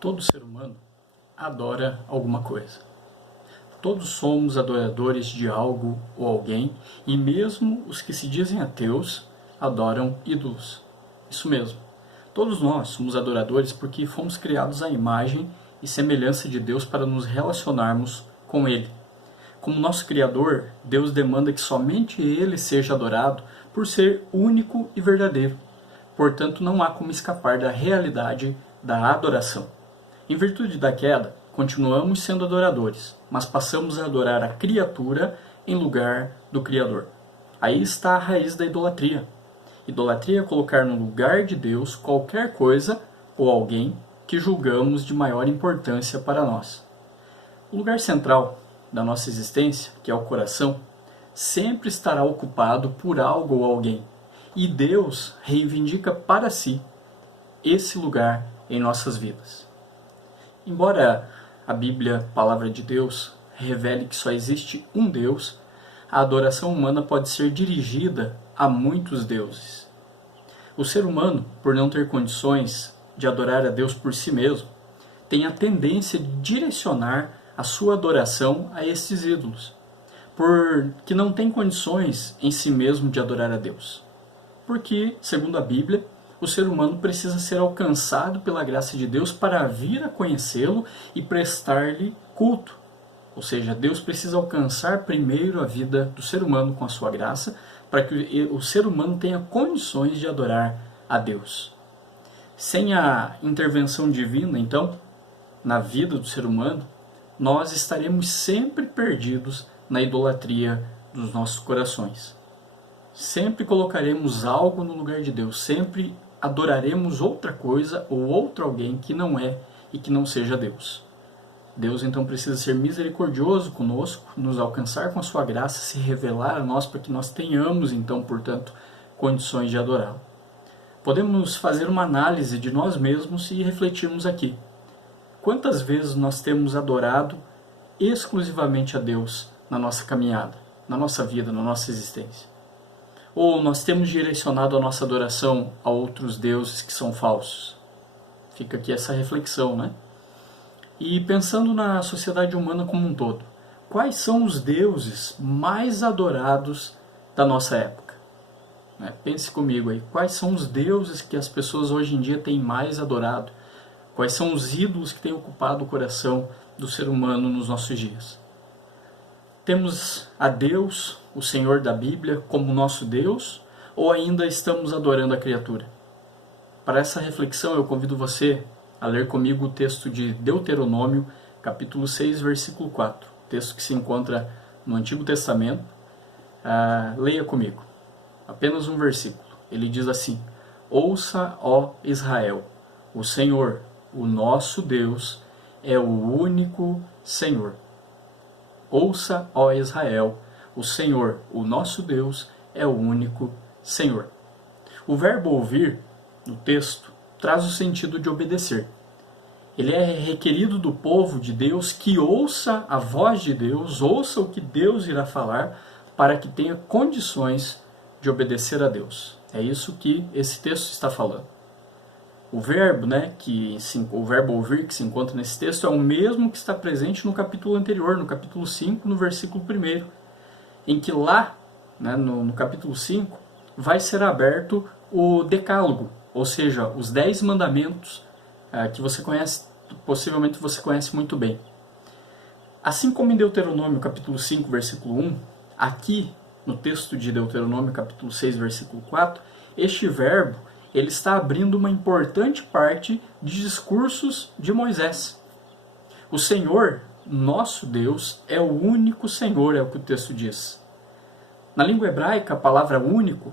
Todo ser humano adora alguma coisa. Todos somos adoradores de algo ou alguém, e mesmo os que se dizem ateus adoram ídolos. Isso mesmo. Todos nós somos adoradores porque fomos criados à imagem e semelhança de Deus para nos relacionarmos com Ele. Como nosso Criador, Deus demanda que somente Ele seja adorado por ser único e verdadeiro. Portanto, não há como escapar da realidade da adoração. Em virtude da queda, continuamos sendo adoradores, mas passamos a adorar a criatura em lugar do Criador. Aí está a raiz da idolatria. Idolatria é colocar no lugar de Deus qualquer coisa ou alguém que julgamos de maior importância para nós. O lugar central da nossa existência, que é o coração, sempre estará ocupado por algo ou alguém, e Deus reivindica para si esse lugar em nossas vidas. Embora a Bíblia, Palavra de Deus, revele que só existe um Deus, a adoração humana pode ser dirigida a muitos deuses. O ser humano, por não ter condições de adorar a Deus por si mesmo, tem a tendência de direcionar a sua adoração a estes ídolos, porque não tem condições em si mesmo de adorar a Deus. Porque, segundo a Bíblia, o ser humano precisa ser alcançado pela graça de Deus para vir a conhecê-lo e prestar-lhe culto. Ou seja, Deus precisa alcançar primeiro a vida do ser humano com a sua graça, para que o ser humano tenha condições de adorar a Deus. Sem a intervenção divina, então, na vida do ser humano, nós estaremos sempre perdidos na idolatria dos nossos corações. Sempre colocaremos algo no lugar de Deus, sempre adoraremos outra coisa ou outro alguém que não é e que não seja Deus. Deus então precisa ser misericordioso conosco, nos alcançar com a sua graça, se revelar a nós para que nós tenhamos então, portanto, condições de adorá-lo. Podemos fazer uma análise de nós mesmos e refletirmos aqui. Quantas vezes nós temos adorado exclusivamente a Deus na nossa caminhada, na nossa vida, na nossa existência? Ou nós temos direcionado a nossa adoração a outros deuses que são falsos? Fica aqui essa reflexão, né? E pensando na sociedade humana como um todo, quais são os deuses mais adorados da nossa época? Pense comigo aí, quais são os deuses que as pessoas hoje em dia têm mais adorado? Quais são os ídolos que têm ocupado o coração do ser humano nos nossos dias? Temos a Deus, o Senhor da Bíblia, como nosso Deus, ou ainda estamos adorando a criatura? Para essa reflexão, eu convido você a ler comigo o texto de Deuteronômio, capítulo 6, versículo 4. Texto que se encontra no Antigo Testamento. Leia comigo. Apenas um versículo. Ele diz assim: Ouça, ó Israel, o Senhor, o nosso Deus, é o único Senhor. Ouça, ó Israel, o Senhor, o nosso Deus, é o único Senhor. O verbo ouvir, no texto, traz o sentido de obedecer. Ele é requerido do povo de Deus que ouça a voz de Deus, ouça o que Deus irá falar, para que tenha condições de obedecer a Deus. É isso que esse texto está falando. O verbo, o verbo ouvir que se encontra nesse texto é o mesmo que está presente no capítulo anterior, no capítulo 5, no versículo 1, em que lá, no capítulo 5, vai ser aberto o decálogo, ou seja, os 10 mandamentos que você conhece, possivelmente você conhece muito bem. Assim como em Deuteronômio capítulo 5, versículo 1, aqui no texto de Deuteronômio capítulo 6, versículo 4, este verbo ele está abrindo uma importante parte de discursos de Moisés. O Senhor, nosso Deus, é o único Senhor, é o que o texto diz. Na língua hebraica, a palavra único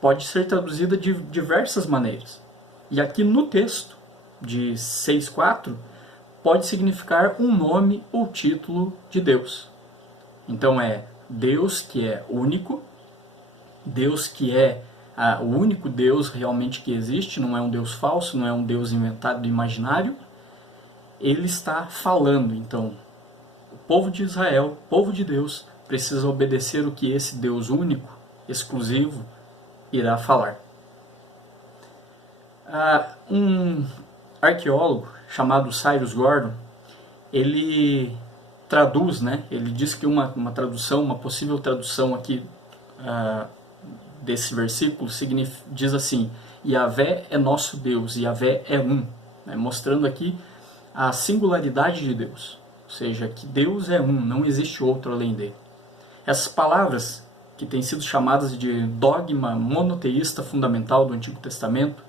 pode ser traduzida de diversas maneiras. E aqui no texto de 6:4 pode significar um nome ou título de Deus. Então é Deus que é único, Deus que é o único Deus realmente que existe, não é um Deus falso, não é um Deus inventado do imaginário. Ele está falando, então, o povo de Israel, o povo de Deus, precisa obedecer o que esse Deus único, exclusivo, irá falar. Um arqueólogo chamado Cyrus Gordon, ele traduz, né? Ele diz que uma tradução, uma possível tradução aqui desse versículo diz assim: Yahvé é nosso Deus, Yahvé é um, né? Mostrando aqui a singularidade de Deus, ou seja, que Deus é um, não existe outro além dele. Essas palavras, que têm sido chamadas de dogma monoteísta fundamental do Antigo Testamento,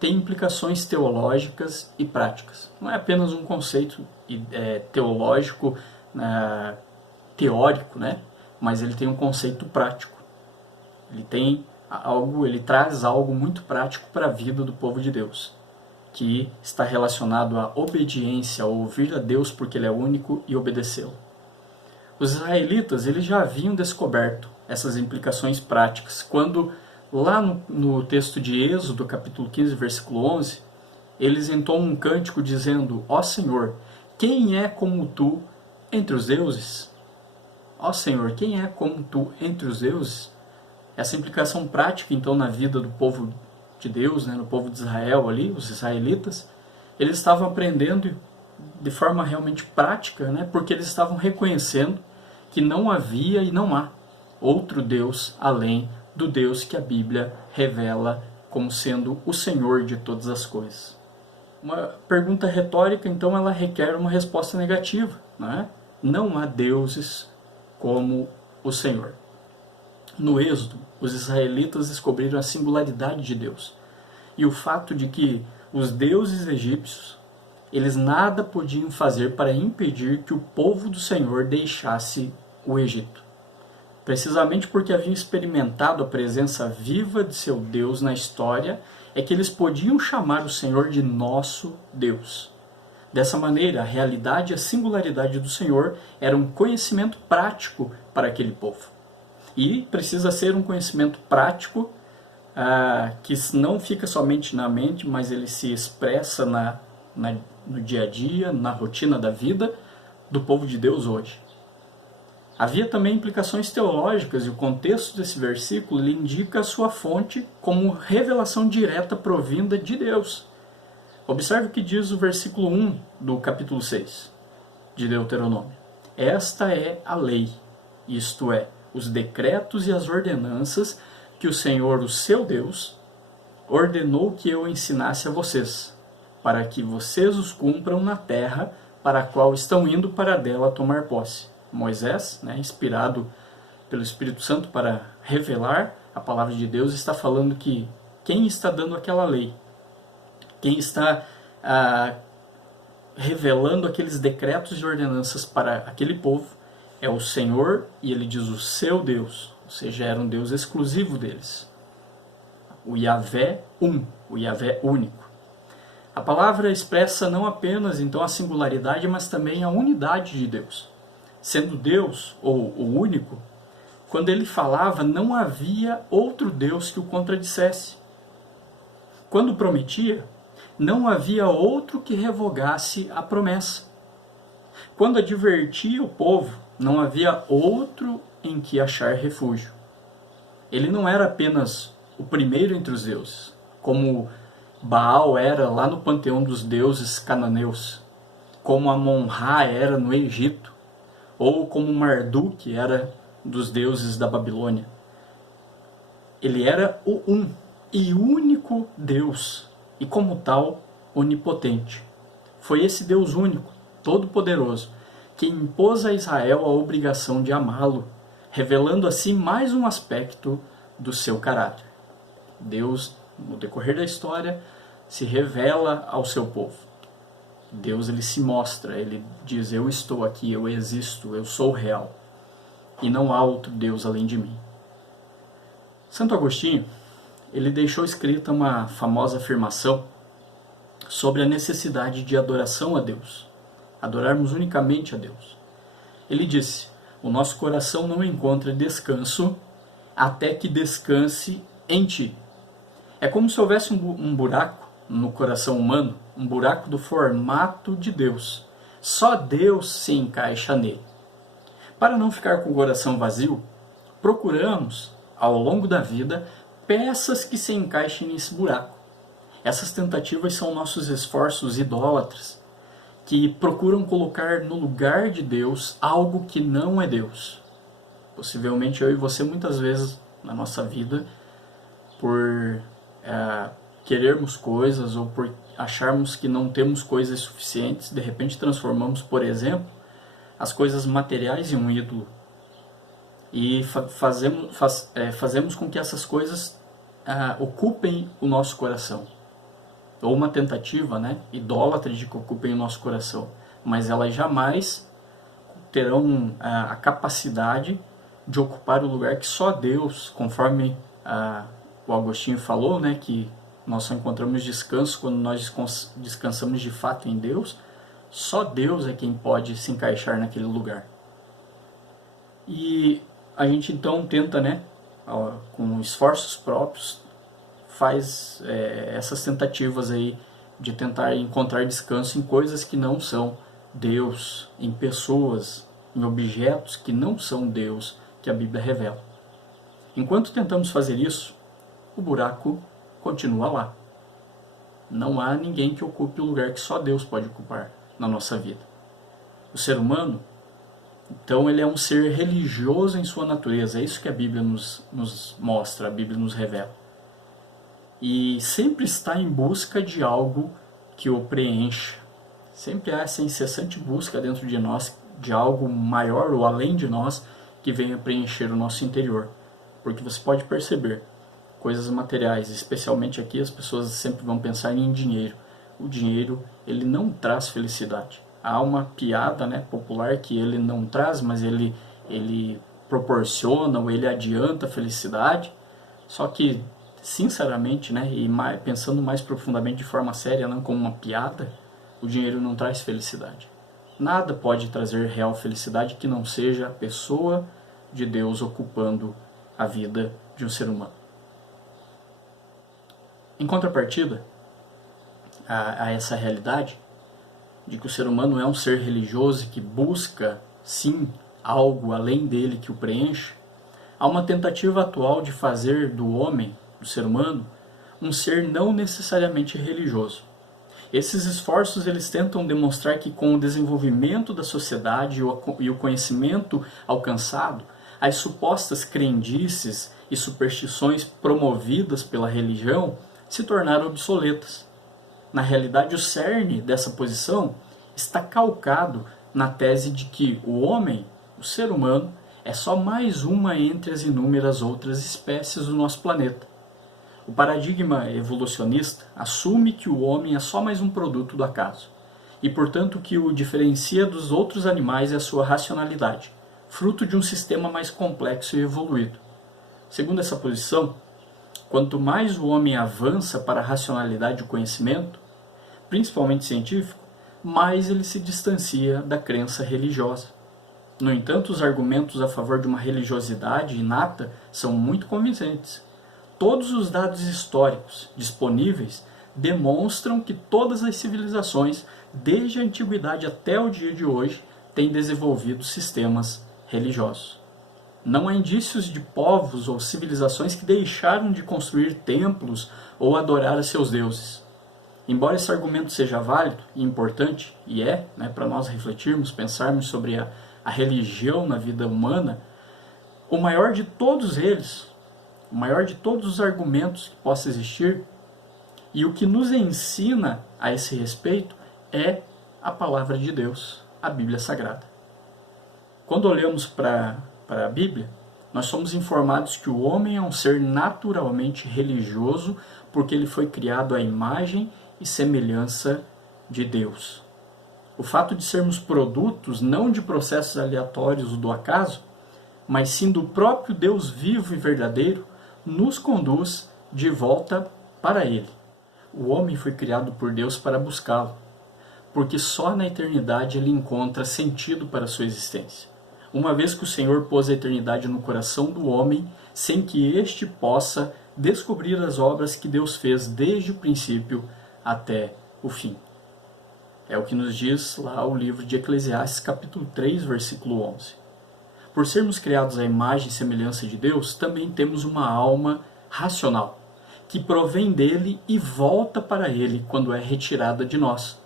têm implicações teológicas e práticas. Não é apenas um conceito teológico, teórico, né? Mas ele tem um conceito prático. Ele traz algo muito prático para a vida do povo de Deus, que está relacionado à obediência, a ouvir a Deus porque Ele é único e obedecê-lo. Os israelitas eles já haviam descoberto essas implicações práticas, quando lá no texto de Êxodo, capítulo 15, versículo 11, eles entoam um cântico dizendo: Ó Senhor, quem é como tu entre os deuses? Ó Senhor, quem é como tu entre os deuses? Essa implicação prática, então, na vida do povo de Deus, né, no povo de Israel ali, os israelitas, eles estavam aprendendo de forma realmente prática, né, porque eles estavam reconhecendo que não havia e não há outro Deus além do Deus que a Bíblia revela como sendo o Senhor de todas as coisas. Uma pergunta retórica, então, ela requer uma resposta negativa, né? Não há deuses como o Senhor. No Êxodo, os israelitas descobriram a singularidade de Deus e o fato de que os deuses egípcios, eles nada podiam fazer para impedir que o povo do Senhor deixasse o Egito. Precisamente porque haviam experimentado a presença viva de seu Deus na história, é que eles podiam chamar o Senhor de nosso Deus. Dessa maneira, a realidade e a singularidade do Senhor era um conhecimento prático para aquele povo. E precisa ser um conhecimento prático que não fica somente na mente, mas ele se expressa no dia a dia, na rotina da vida do povo de Deus hoje. Havia também implicações teológicas, e o contexto desse versículo ele indica a sua fonte como revelação direta provinda de Deus. Observe o que diz o versículo 1 do capítulo 6 de Deuteronômio. Esta é a lei, isto é, os decretos e as ordenanças que o Senhor, o seu Deus, ordenou que eu ensinasse a vocês, para que vocês os cumpram na terra para a qual estão indo para dela tomar posse. Moisés, né, inspirado pelo Espírito Santo para revelar a palavra de Deus, está falando que quem está dando aquela lei, quem está revelando aqueles decretos e ordenanças para aquele povo, é o Senhor, e ele diz o seu Deus, ou seja, era um Deus exclusivo deles. O Yahvé o Yahvé único. A palavra expressa não apenas então a singularidade, mas também a unidade de Deus. Sendo Deus, ou o único, quando ele falava, não havia outro Deus que o contradissesse. Quando prometia, não havia outro que revogasse a promessa. Quando advertia o povo, não havia outro em que achar refúgio. Ele não era apenas o primeiro entre os deuses, como Baal era lá no panteão dos deuses cananeus, como Amon-Ra era no Egito, ou como Marduk era dos deuses da Babilônia. Ele era o um e único Deus, e como tal, onipotente. Foi esse Deus único, todo-poderoso, que impôs a Israel a obrigação de amá-lo, revelando assim mais um aspecto do seu caráter. Deus, no decorrer da história, se revela ao seu povo. Deus ele se mostra, ele diz: eu estou aqui, eu existo, eu sou real, e não há outro Deus além de mim. Santo Agostinho, ele deixou escrita uma famosa afirmação sobre a necessidade de adoração a Deus, adorarmos unicamente a Deus. Ele disse: o nosso coração não encontra descanso até que descanse em ti. É como se houvesse um buraco no coração humano, um buraco do formato de Deus. Só Deus se encaixa nele. Para não ficar com o coração vazio, procuramos, ao longo da vida, peças que se encaixem nesse buraco. Essas tentativas são nossos esforços idólatras, que procuram colocar no lugar de Deus algo que não é Deus. Possivelmente eu e você muitas vezes na nossa vida, por querermos coisas ou por acharmos que não temos coisas suficientes, de repente transformamos, por exemplo, as coisas materiais em um ídolo. E fazemos com que essas coisas ocupem o nosso coração. Ou uma tentativa, idólatra de que ocupem o nosso coração. Mas elas jamais terão a capacidade de ocupar o lugar que só Deus, conforme o Agostinho falou, que nós só encontramos descanso quando nós descansamos de fato em Deus. Só Deus é quem pode se encaixar naquele lugar. E a gente então tenta, com esforços próprios, faz essas tentativas aí de tentar encontrar descanso em coisas que não são Deus, em pessoas, em objetos que não são Deus, que a Bíblia revela. Enquanto tentamos fazer isso, o buraco continua lá. Não há ninguém que ocupe o lugar que só Deus pode ocupar na nossa vida. O ser humano, então, ele é um ser religioso em sua natureza. É isso que a Bíblia nos mostra, a Bíblia nos revela. E sempre está em busca de algo que o preencha. Sempre há essa incessante busca dentro de nós de algo maior ou além de nós que venha preencher o nosso interior. Porque você pode perceber, coisas materiais, especialmente aqui, as pessoas sempre vão pensar em dinheiro. O dinheiro, ele não traz felicidade. Há uma piada popular que ele não traz, mas ele proporciona ou ele adianta a felicidade. Só que, sinceramente, e pensando mais profundamente de forma séria, não como uma piada, o dinheiro não traz felicidade. Nada pode trazer real felicidade que não seja a pessoa de Deus ocupando a vida de um ser humano. Em contrapartida a essa realidade, de que o ser humano é um ser religioso que busca, sim, algo além dele que o preenche, há uma tentativa atual de fazer do homem, do ser humano, um ser não necessariamente religioso. Esses esforços eles tentam demonstrar que com o desenvolvimento da sociedade e o conhecimento alcançado, as supostas crendices e superstições promovidas pela religião se tornaram obsoletas. Na realidade, o cerne dessa posição está calcado na tese de que o homem, o ser humano, é só mais uma entre as inúmeras outras espécies do nosso planeta. O paradigma evolucionista assume que o homem é só mais um produto do acaso, e portanto que o diferencia dos outros animais é a sua racionalidade, fruto de um sistema mais complexo e evoluído. Segundo essa posição, quanto mais o homem avança para a racionalidade e o conhecimento, principalmente científico, mais ele se distancia da crença religiosa. No entanto, os argumentos a favor de uma religiosidade inata são muito convincentes. Todos os dados históricos disponíveis demonstram que todas as civilizações, desde a antiguidade até o dia de hoje, têm desenvolvido sistemas religiosos. Não há indícios de povos ou civilizações que deixaram de construir templos ou adorar a seus deuses. Embora esse argumento seja válido e importante, e para nós refletirmos, pensarmos sobre a religião na vida humana, o maior de todos eles, o maior de todos os argumentos que possa existir, e o que nos ensina a esse respeito é a palavra de Deus, a Bíblia Sagrada. Quando olhamos para a Bíblia, nós somos informados que o homem é um ser naturalmente religioso porque ele foi criado à imagem e semelhança de Deus. O fato de sermos produtos não de processos aleatórios do acaso, mas sim do próprio Deus vivo e verdadeiro, nos conduz de volta para Ele. O homem foi criado por Deus para buscá-lo, porque só na eternidade ele encontra sentido para a sua existência. Uma vez que o Senhor pôs a eternidade no coração do homem, sem que este possa descobrir as obras que Deus fez desde o princípio até o fim. É o que nos diz lá o livro de Eclesiastes, capítulo 3, versículo 11. Por sermos criados à imagem e semelhança de Deus, também temos uma alma racional, que provém dele e volta para ele quando é retirada de nós.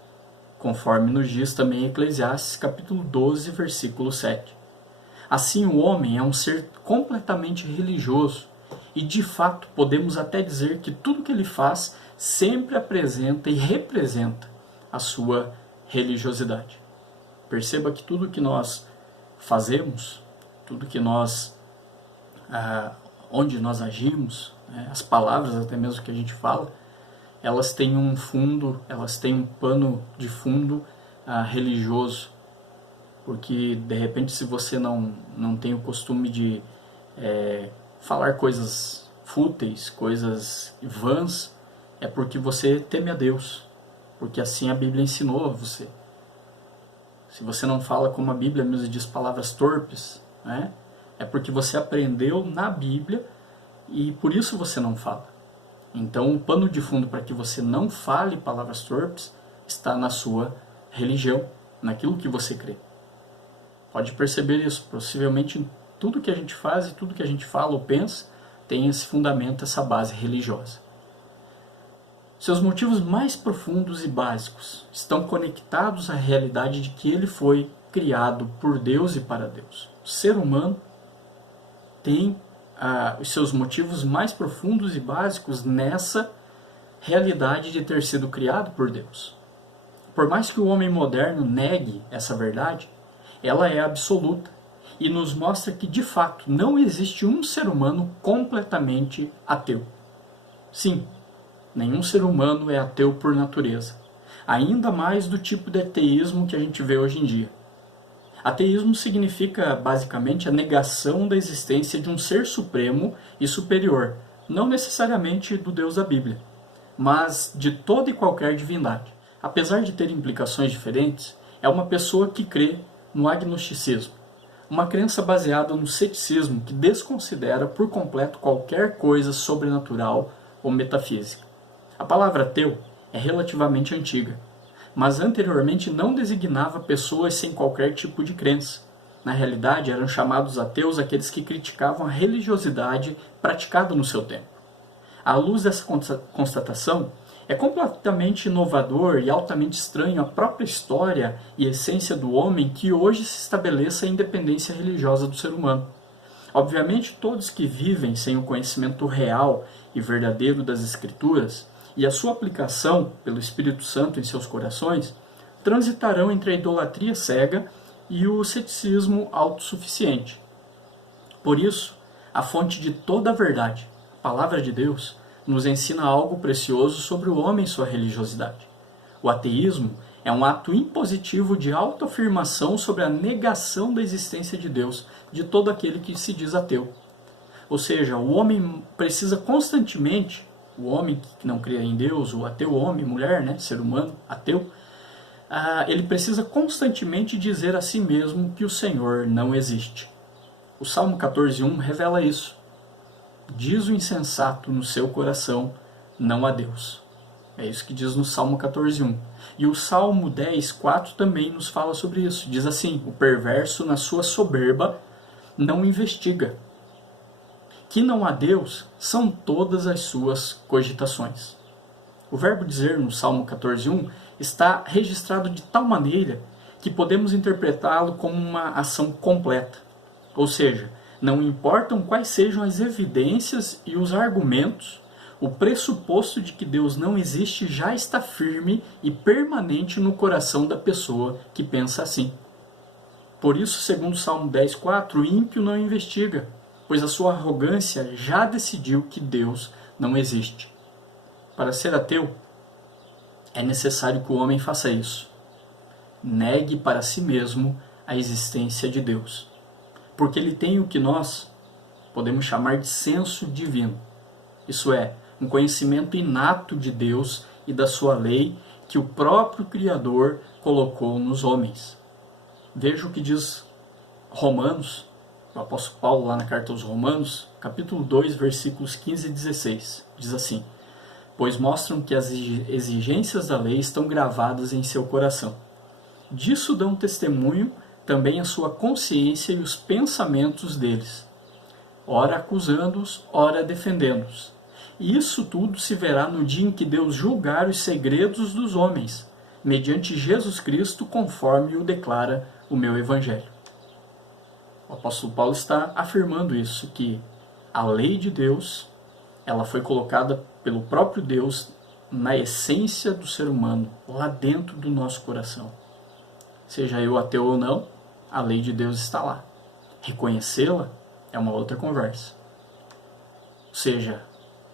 conforme nos diz também Eclesiastes capítulo 12, versículo 7. Assim, o homem é um ser completamente religioso e, de fato, podemos até dizer que tudo que ele faz sempre apresenta e representa a sua religiosidade. Perceba que tudo que nós fazemos, tudo que nós, onde nós agimos, as palavras até mesmo que a gente fala, elas têm um fundo, elas têm um pano de fundo religioso. Porque, de repente, se você não tem o costume de falar coisas fúteis, coisas vãs, é porque você teme a Deus. Porque assim a Bíblia ensinou a você. Se você não fala como a Bíblia mesmo diz palavras torpes, né, é porque você aprendeu na Bíblia e por isso você não fala. Então, o pano de fundo para que você não fale palavras torpes está na sua religião, naquilo que você crê. Pode perceber isso, possivelmente tudo que a gente faz e tudo que a gente fala ou pensa tem esse fundamento, essa base religiosa. Seus motivos mais profundos e básicos estão conectados à realidade de que ele foi criado por Deus e para Deus. O ser humano tem os seus motivos mais profundos e básicos nessa realidade de ter sido criado por Deus. Por mais que o homem moderno negue essa verdade, ela é absoluta e nos mostra que, de fato, não existe um ser humano completamente ateu. Sim, nenhum ser humano é ateu por natureza, ainda mais do tipo de ateísmo que a gente vê hoje em dia. Ateísmo significa, basicamente, a negação da existência de um ser supremo e superior, não necessariamente do Deus da Bíblia, mas de toda e qualquer divindade. Apesar de ter implicações diferentes, é uma pessoa que crê no agnosticismo, uma crença baseada no ceticismo que desconsidera por completo qualquer coisa sobrenatural ou metafísica. A palavra ateu é relativamente antiga, mas anteriormente não designava pessoas sem qualquer tipo de crença. Na realidade, eram chamados ateus aqueles que criticavam a religiosidade praticada no seu tempo. À luz dessa constatação, é completamente inovador e altamente estranho a própria história e essência do homem que hoje se estabeleça a independência religiosa do ser humano. Obviamente, todos que vivem sem o conhecimento real e verdadeiro das Escrituras e a sua aplicação pelo Espírito Santo em seus corações, transitarão entre a idolatria cega e o ceticismo autossuficiente. Por isso, a fonte de toda a verdade, a Palavra de Deus, nos ensina algo precioso sobre o homem e sua religiosidade. O ateísmo é um ato impositivo de autoafirmação sobre a negação da existência de Deus, de todo aquele que se diz ateu. Ou seja, o homem precisa constantemente, o homem que não crê em Deus, o ateu, homem, mulher, né, ser humano, ateu, ele precisa constantemente dizer a si mesmo que o Senhor não existe. O Salmo 14:1 revela isso. Diz o insensato no seu coração, não há Deus. É isso que diz no Salmo 14:1. E o Salmo 10:4 também nos fala sobre isso. Diz assim: o perverso na sua soberba não investiga. Que não há Deus são todas as suas cogitações. O verbo dizer no Salmo 14:1 está registrado de tal maneira que podemos interpretá-lo como uma ação completa. Ou seja, não importam quais sejam as evidências e os argumentos, o pressuposto de que Deus não existe já está firme e permanente no coração da pessoa que pensa assim. Por isso, segundo o Salmo 10:4, o ímpio não investiga, pois a sua arrogância já decidiu que Deus não existe. Para ser ateu, é necessário que o homem faça isso. Negue para si mesmo a existência de Deus. Porque ele tem o que nós podemos chamar de senso divino. Isso é, um conhecimento inato de Deus e da sua lei que o próprio Criador colocou nos homens. Veja o que diz Romanos, o apóstolo Paulo lá na carta aos Romanos, capítulo 2, versículos 15 e 16. Diz assim: pois mostram que as exigências da lei estão gravadas em seu coração. Disso dão testemunho também a sua consciência e os pensamentos deles, ora acusando-os, ora defendendo-os. E isso tudo se verá no dia em que Deus julgar os segredos dos homens, mediante Jesus Cristo, conforme o declara o meu Evangelho. O apóstolo Paulo está afirmando isso, que a lei de Deus, ela foi colocada pelo próprio Deus na essência do ser humano, lá dentro do nosso coração. Seja eu ateu ou não, a lei de Deus está lá. Reconhecê-la é uma outra conversa. Ou seja,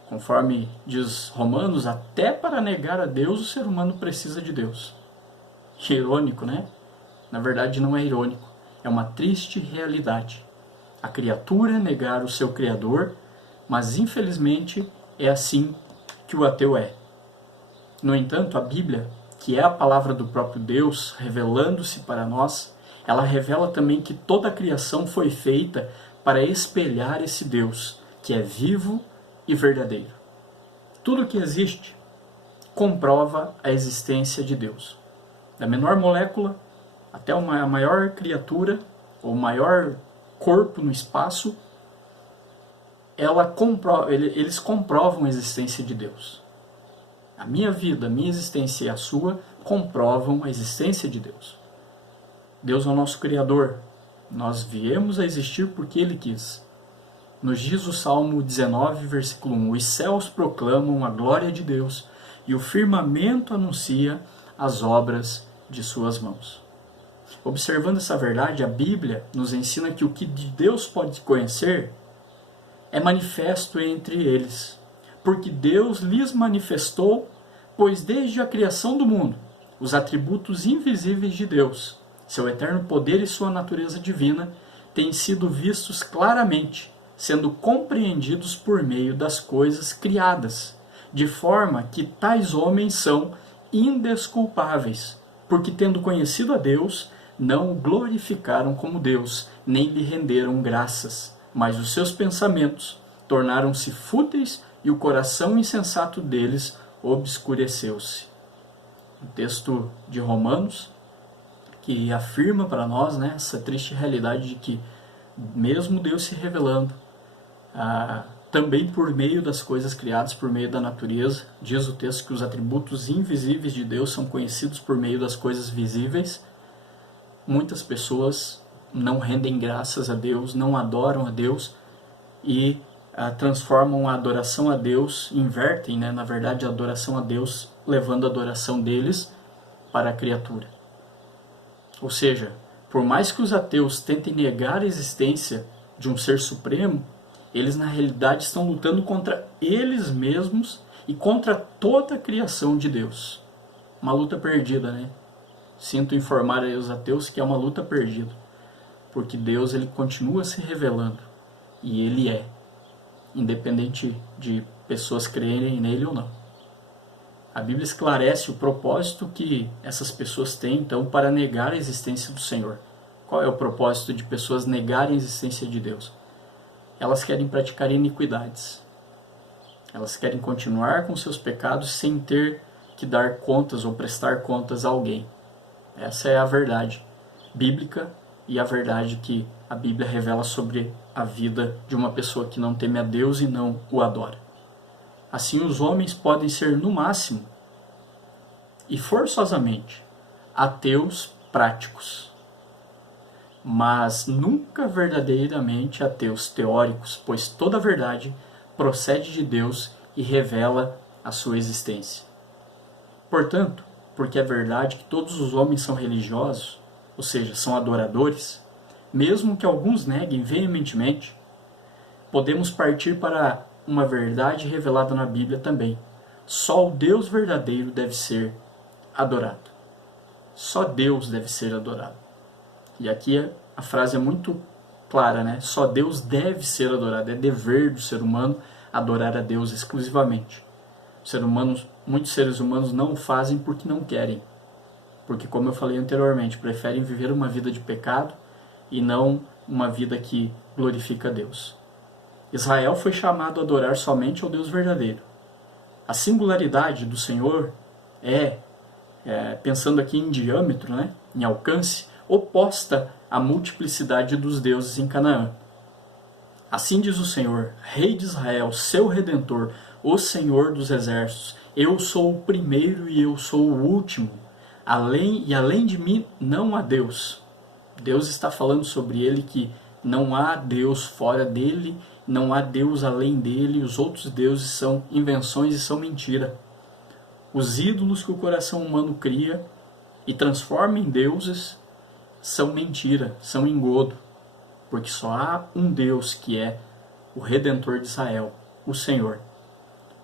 conforme diz Romanos, até para negar a Deus o ser humano precisa de Deus. Irônico, né? Na verdade não é irônico, é uma triste realidade. A criatura negar o seu Criador, mas infelizmente é assim que o ateu é. No entanto, a Bíblia, que é a palavra do próprio Deus, revelando-se para nós, ela revela também que toda a criação foi feita para espelhar esse Deus, que é vivo e verdadeiro. Tudo que existe comprova a existência de Deus. Da menor molécula até a maior criatura, ou maior corpo no espaço, eles comprovam a existência de Deus. A minha vida, a minha existência e a sua comprovam a existência de Deus. Deus é o nosso Criador. Nós viemos a existir porque Ele quis. Nos diz o Salmo 19, versículo 1, os céus proclamam a glória de Deus e o firmamento anuncia as obras de suas mãos. Observando essa verdade, a Bíblia nos ensina que o que de Deus pode conhecer é manifesto entre eles, porque Deus lhes manifestou, pois desde a criação do mundo, os atributos invisíveis de Deus, seu eterno poder e sua natureza divina, têm sido vistos claramente, sendo compreendidos por meio das coisas criadas, de forma que tais homens são indesculpáveis, porque tendo conhecido a Deus, não o glorificaram como Deus, nem lhe renderam graças, mas os seus pensamentos tornaram-se fúteis e o coração insensato deles obscureceu-se. O texto de Romanos, que afirma para nós, né, essa triste realidade de que, mesmo Deus se revelando, também por meio das coisas criadas, por meio da natureza, diz o texto que os atributos invisíveis de Deus são conhecidos por meio das coisas visíveis. Muitas pessoas não rendem graças a Deus, não adoram a Deus e transformam a adoração a Deus, invertem, né, na verdade, a adoração a Deus, levando a adoração deles para a criatura. Ou seja, por mais que os ateus tentem negar a existência de um ser supremo, eles na realidade estão lutando contra eles mesmos e contra toda a criação de Deus. Uma luta perdida, né? Sinto informar aí os ateus que é uma luta perdida, porque Deus ele continua se revelando e Ele é, independente de pessoas crerem nele ou não. A Bíblia esclarece o propósito que essas pessoas têm, então, para negar a existência do Senhor. Qual é o propósito de pessoas negarem a existência de Deus? Elas querem praticar iniquidades. Elas querem continuar com seus pecados sem ter que dar contas ou prestar contas a alguém. Essa é a verdade bíblica e a verdade que a Bíblia revela sobre a vida de uma pessoa que não teme a Deus e não o adora. Assim, os homens podem ser, no máximo, e forçosamente, ateus práticos, mas nunca verdadeiramente ateus teóricos, pois toda a verdade procede de Deus e revela a sua existência. Portanto, porque é verdade que todos os homens são religiosos, ou seja, são adoradores, mesmo que alguns neguem veementemente, podemos partir para uma verdade revelada na Bíblia também. Só o Deus verdadeiro deve ser adorado. Só Deus deve ser adorado. E aqui a frase é muito clara, né? Só Deus deve ser adorado. É dever do ser humano adorar a Deus exclusivamente. Muitos seres humanos não o fazem porque não querem. Porque, como eu falei anteriormente, preferem viver uma vida de pecado e não uma vida que glorifica a Deus. Israel foi chamado a adorar somente ao Deus verdadeiro. A singularidade do Senhor pensando aqui em diâmetro, né, em alcance, oposta à multiplicidade dos deuses em Canaã. Assim diz o Senhor, Rei de Israel, seu Redentor, o Senhor dos exércitos, eu sou o primeiro e eu sou o último. além de mim não há Deus. Deus está falando sobre ele que não há Deus fora dele, não há Deus além dele, os outros deuses são invenções e são mentira. Os ídolos que o coração humano cria e transforma em deuses são mentira, são engodo, porque só há um Deus que é o Redentor de Israel, o Senhor.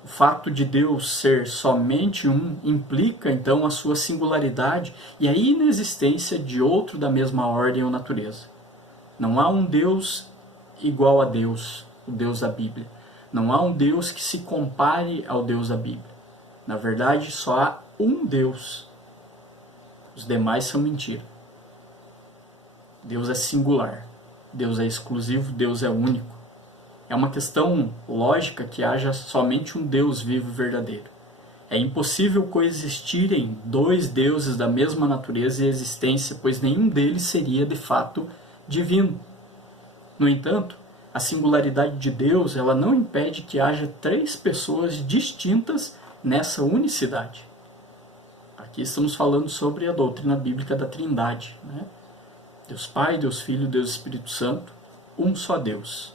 O fato de Deus ser somente um implica então a sua singularidade e a inexistência de outro da mesma ordem ou natureza. Não há um Deus igual a Deus, o Deus da Bíblia. Não há um Deus que se compare ao Deus da Bíblia. Na verdade, só há um Deus. Os demais são mentira. Deus é singular. Deus é exclusivo, Deus é único. É uma questão lógica que haja somente um Deus vivo e verdadeiro. É impossível coexistirem dois deuses da mesma natureza e existência, pois nenhum deles seria de fato divino. No entanto, a singularidade de Deus ela não impede que haja três pessoas distintas nessa unicidade. Aqui estamos falando sobre a doutrina bíblica da Trindade, né? Deus Pai, Deus Filho, Deus Espírito Santo, um só Deus.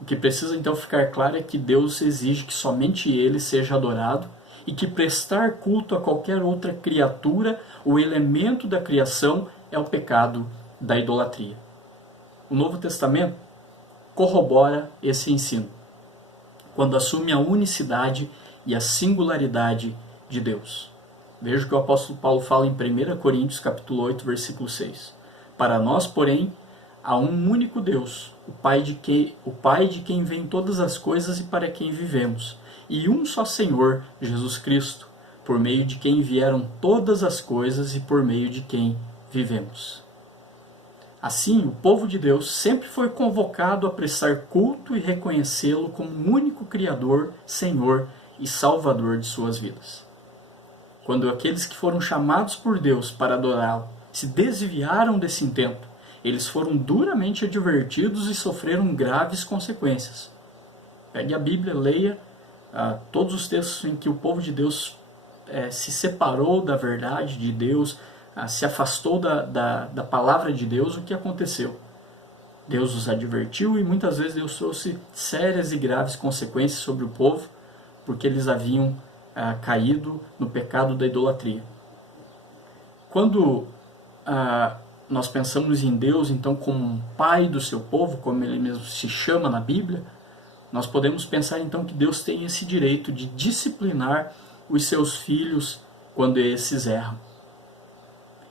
O que precisa então ficar claro é que Deus exige que somente Ele seja adorado e que prestar culto a qualquer outra criatura ou elemento da criação é o pecado da idolatria. O Novo Testamento corrobora esse ensino, quando assume a unicidade e a singularidade de Deus. Veja o que o apóstolo Paulo fala em 1 Coríntios capítulo 8, versículo 6. Para nós, porém, há um único Deus, o Pai de quem vêm todas as coisas e para quem vivemos, e um só Senhor, Jesus Cristo, por meio de quem vieram todas as coisas e por meio de quem vivemos. Assim, o povo de Deus sempre foi convocado a prestar culto e reconhecê-lo como o único Criador, Senhor e Salvador de suas vidas. Quando aqueles que foram chamados por Deus para adorá-lo se desviaram desse intento, eles foram duramente advertidos e sofreram graves consequências. Pegue a Bíblia, leia todos os textos em que o povo de Deus se separou da verdade de Deus, se afastou da palavra de Deus. O que aconteceu? Deus os advertiu e muitas vezes Deus trouxe sérias e graves consequências sobre o povo, porque eles haviam caído no pecado da idolatria. Quando nós pensamos em Deus, então, como um pai do seu povo, como ele mesmo se chama na Bíblia, nós podemos pensar, então, que Deus tem esse direito de disciplinar os seus filhos quando esses erram.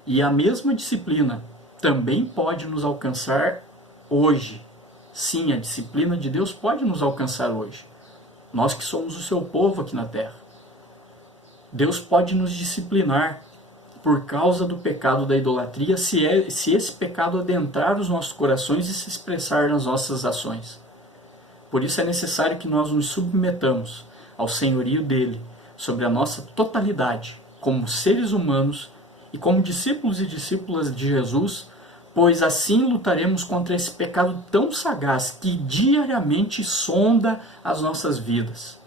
E a mesma disciplina também pode nos alcançar hoje. Sim, a disciplina de Deus pode nos alcançar hoje. Nós que somos o seu povo aqui na terra. Deus pode nos disciplinar por causa do pecado da idolatria, se esse pecado adentrar os nossos corações e se expressar nas nossas ações. Por isso é necessário que nós nos submetamos ao senhorio dele, sobre a nossa totalidade, como seres humanos e como discípulos e discípulas de Jesus, pois assim lutaremos contra esse pecado tão sagaz que diariamente sonda as nossas vidas.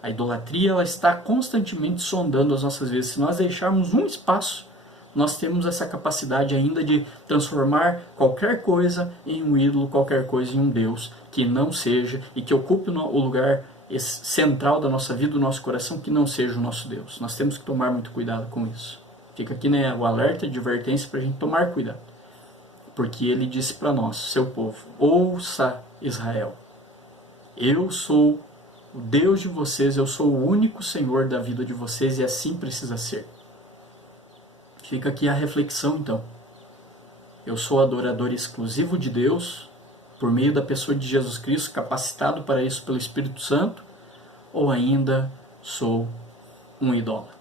A idolatria ela está constantemente sondando as nossas vidas. Se nós deixarmos um espaço, nós temos essa capacidade ainda de transformar qualquer coisa em um ídolo, qualquer coisa em um Deus, que não seja e que ocupe o lugar central da nossa vida, do nosso coração, que não seja o nosso Deus. Nós temos que tomar muito cuidado com isso. Fica aqui, né, o alerta, a advertência para a gente tomar cuidado. Porque ele disse para nós, seu povo, ouça Israel, eu sou o Deus de vocês, eu sou o único Senhor da vida de vocês e assim precisa ser. Fica aqui a reflexão então. Eu sou adorador exclusivo de Deus, por meio da pessoa de Jesus Cristo, capacitado para isso pelo Espírito Santo, ou ainda sou um idólatra?